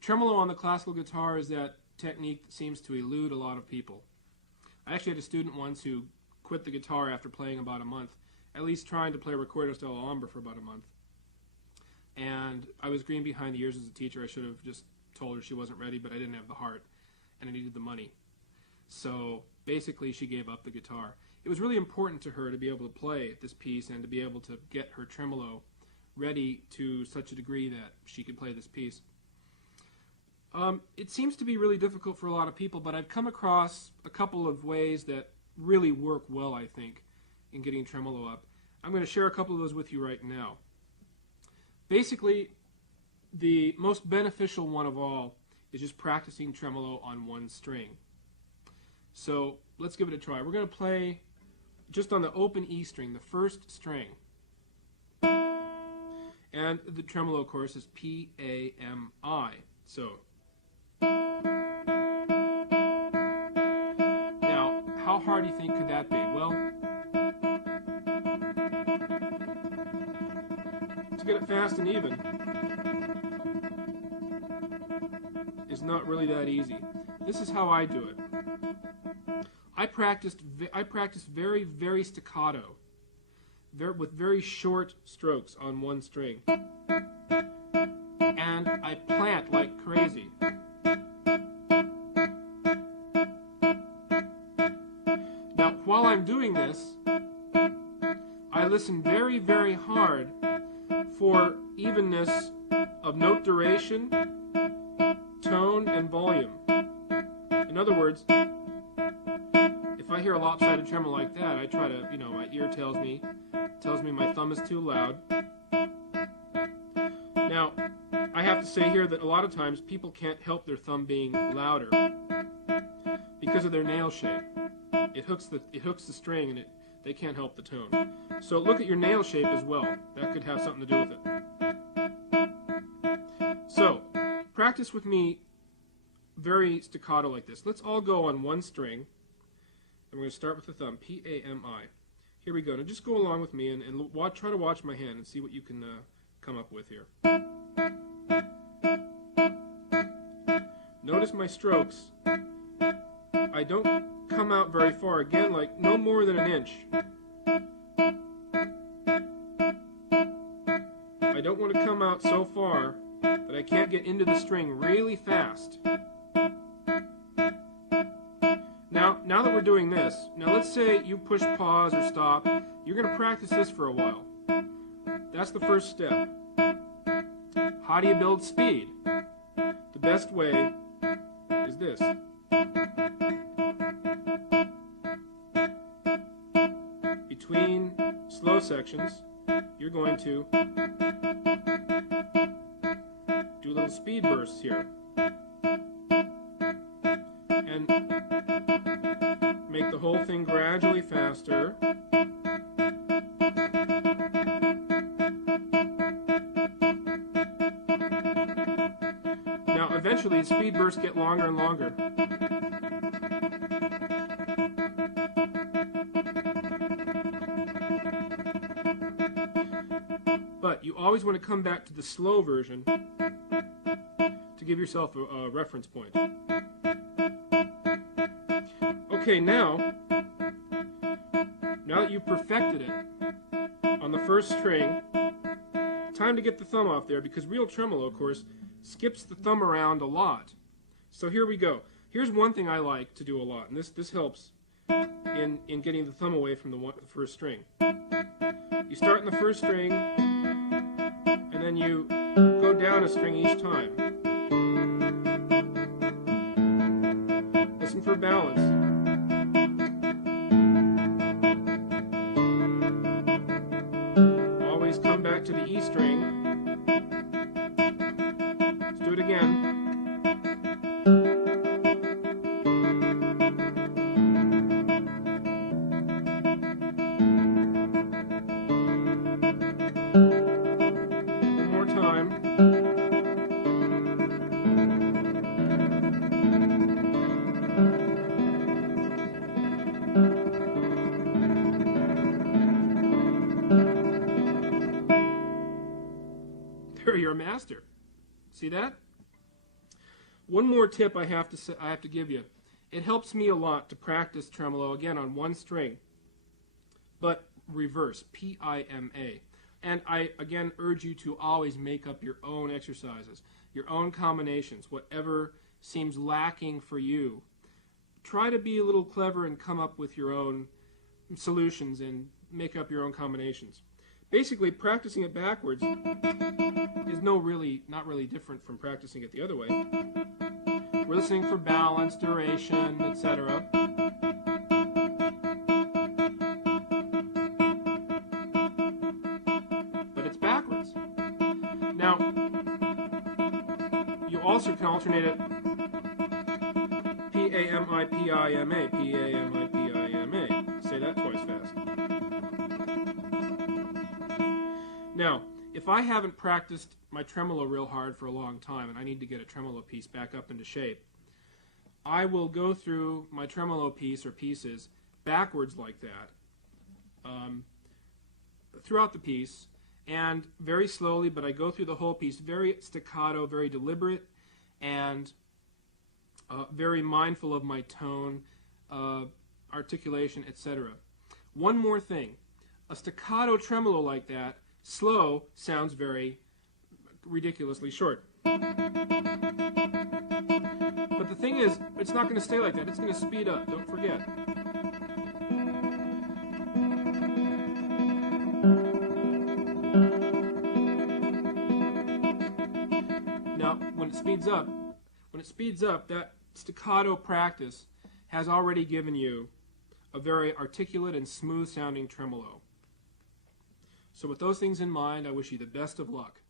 Tremolo on the classical guitar is that technique that seems to elude a lot of people. I actually had a student once who quit the guitar after playing about a month, at least trying to play Recuerdos del Alhambra for about a month. And I was green behind the ears as a teacher. I should have just told her she wasn't ready, but I didn't have the heart, and I needed the money. So basically she gave up the guitar. It was really important to her to be able to play this piece and to be able to get her tremolo ready to such a degree that she could play this piece. It seems to be really difficult for a lot of people, but I've come across a couple of ways that really work well, I think, in getting tremolo up. I'm going to share a couple of those with you right now. Basically, the most beneficial one of all is just practicing tremolo on one string. So let's give it a try. We're going to play just on the open E string, the first string. And the tremolo, of course, is P-A-M-I. So, now, how hard do you think could that be? Well, to get it fast and even is not really that easy. This is how I do it. I practiced very, very staccato, with very short strokes on one string. And I plant like crazy. Now, while I'm doing this, I listen very, very hard for evenness of note duration, tone, and volume. In other words, if I hear a lopsided tremolo like that, I try to, my ear tells me my thumb is too loud. Now, I have to say here that a lot of times people can't help their thumb being louder because of their nail shape. It hooks the string, and they can't help the tone. So look at your nail shape as well. That could have something to do with it. So, practice with me very staccato like this. Let's all go on one string. And we're going to start with the thumb, P-A-M-I. Here we go. Now just go along with me and try to watch my hand and see what you can come up with here. Notice my strokes. I don't come out very far. Again, like no more than an inch. I don't want to come out so far that I can't get into the string really fast. Now that we're doing this, now let's say you push pause or stop. You're going to practice this for a while. That's the first step. How do you build speed? The best way is this. Between slow sections, you're going to do little speed bursts here. And make the whole thing gradually faster. Now, eventually, speed bursts get longer and longer. But you always want to come back to the slow version to give yourself a reference point. Okay, now that you've perfected it on the first string, time to get the thumb off there, because real tremolo, of course, skips the thumb around a lot. So here we go. Here's one thing I like to do a lot, and this helps in getting the thumb away from the first string. You start in the first string, and then you go down a string each time. Listen for balance. Always come back to the E string. Let's do it again. One more time. There, you're a master. See that? One more tip I have to give you. It helps me a lot to practice tremolo, again, on one string, but reverse, P-I-M-A. And I, again, urge you to always make up your own exercises, your own combinations, whatever seems lacking for you. Try to be a little clever and come up with your own solutions and make up your own combinations. Basically, practicing it backwards is not really different from practicing it the other way. We're listening for balance, duration, etc. But it's backwards. Now, you also can alternate it P-A-M-I-P-I-M-A, P-A-M-I-P-I-M-A. Say that twice fast. Now, if I haven't practiced my tremolo real hard for a long time and I need to get a tremolo piece back up into shape, I will go through my tremolo piece or pieces backwards like that throughout the piece, and very slowly, but I go through the whole piece very staccato, very deliberate, and very mindful of my tone, articulation, etc. One more thing. A staccato tremolo like that, slow, sounds very ridiculously short. But the thing is, it's not going to stay like that. It's going to speed up. Don't forget. Now, when it speeds up, that staccato practice has already given you a very articulate and smooth sounding tremolo. So with those things in mind, I wish you the best of luck.